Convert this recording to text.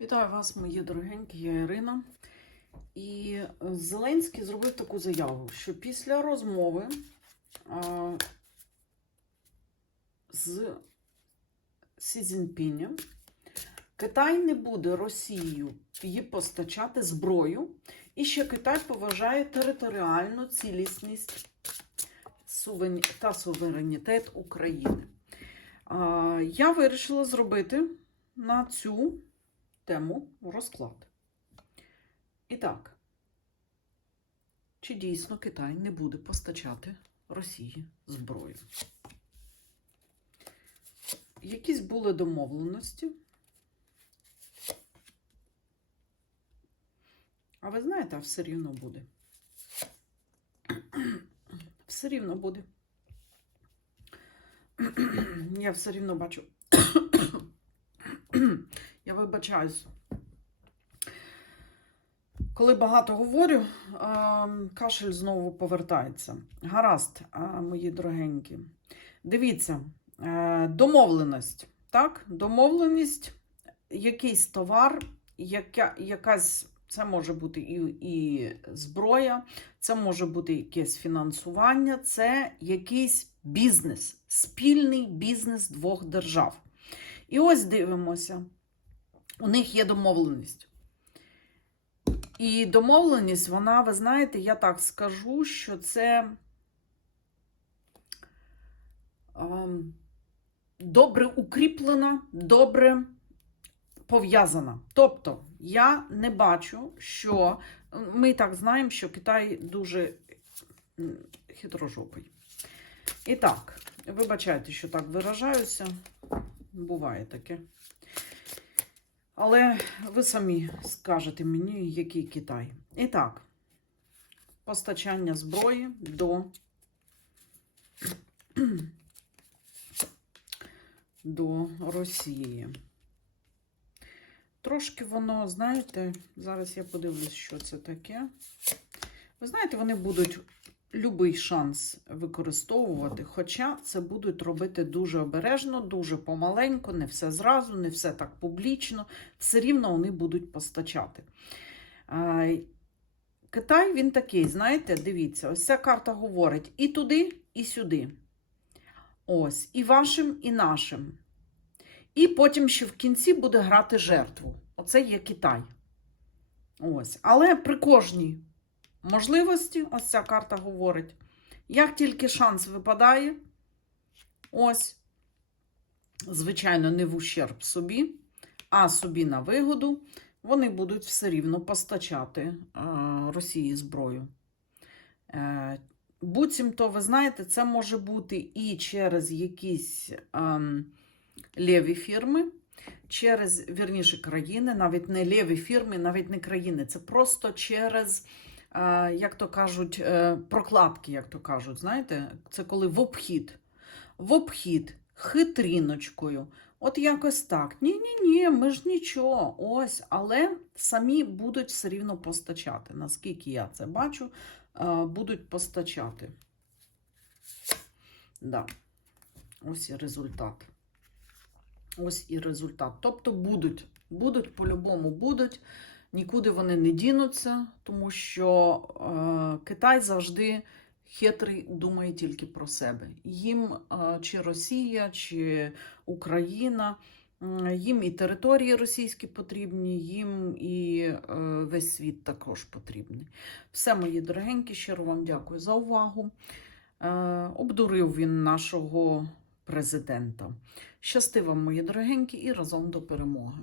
Вітаю вас, мої дорогенькі, я Ірина. І Зеленський зробив таку заяву, що після розмови а, з Сі Цзіньпінем Китай не буде Росію їй постачати зброю, і що Китай поважає територіальну цілісність та суверенітет України. А, Я вирішила зробити на цю тему розклад. І так, чи дійсно Китай не буде постачати Росії зброю? Якісь були домовленості. А ви знаєте, а все рівно буде. Все рівно буде. Я все рівно бачу. Я вибачаюсь. Коли багато говорю, ем, кашель знову повертається. Гаразд, мої дорогенькі. Дивіться, е, домовленість. Так? Домовленість, якийсь товар, яка, якась, це може бути і, і зброя, це може бути якесь фінансування, це якийсь бізнес, спільний бізнес двох держав. І ось дивимося. У них є домовленість. І домовленість, вона, ви знаєте, я так скажу, що це ем, добре укріплена, добре пов'язана. Тобто, я не бачу, що ми так знаємо, що Китай дуже хитрожопий. І так, вибачайте, що так виражаюся. Буває таке. Але ви самі скажете мені, який Китай. І так, постачання зброї до, до Росії. Трошки воно, знаєте, зараз я подивлюсь, що це таке. Ви знаєте, вони будуть любий шанс використовувати, хоча це будуть робити дуже обережно, дуже помаленько, не все зразу, не все так публічно, все рівно вони будуть постачати. Китай він такий, знаєте, дивіться, ось ця карта говорить і туди, і сюди. Ось, і вашим, і нашим. І потім ще в кінці буде грати жертву. Оце є Китай. Ось. Але при кожній можливості, ось ця карта говорить, як тільки шанс випадає, ось, звичайно, не в ущерб собі, а собі на вигоду, вони будуть все рівно постачати е, Росії зброю. Е, Буцімто, ви знаєте, це може бути і через якісь ем, ліві фірми, через вірніше країни, навіть не ліві фірми, навіть не країни. Це просто через, як то кажуть, е, прокладки, як то кажуть, знаєте, це коли в обхід. В обхід, хитріночкою. От якось так. Ні-ні-ні, ми ж нічого. Ось, але самі будуть все рівно постачати. Наскільки я це бачу, е, будуть постачати. Да. Ось і результат. Ось і результат. Тобто будуть, будуть, по-любому будуть, нікуди вони не дінуться, тому що е, Китай завжди хитрий думає тільки про себе. Їм е, чи Росія, чи Україна, м, їм і території російські потрібні, їм і е, весь світ також потрібний. Все, мої дорогенькі, щиро вам дякую за увагу. Е, обдурив він нашого президента. Щасти вам, мої дорогенькі, і разом до перемоги.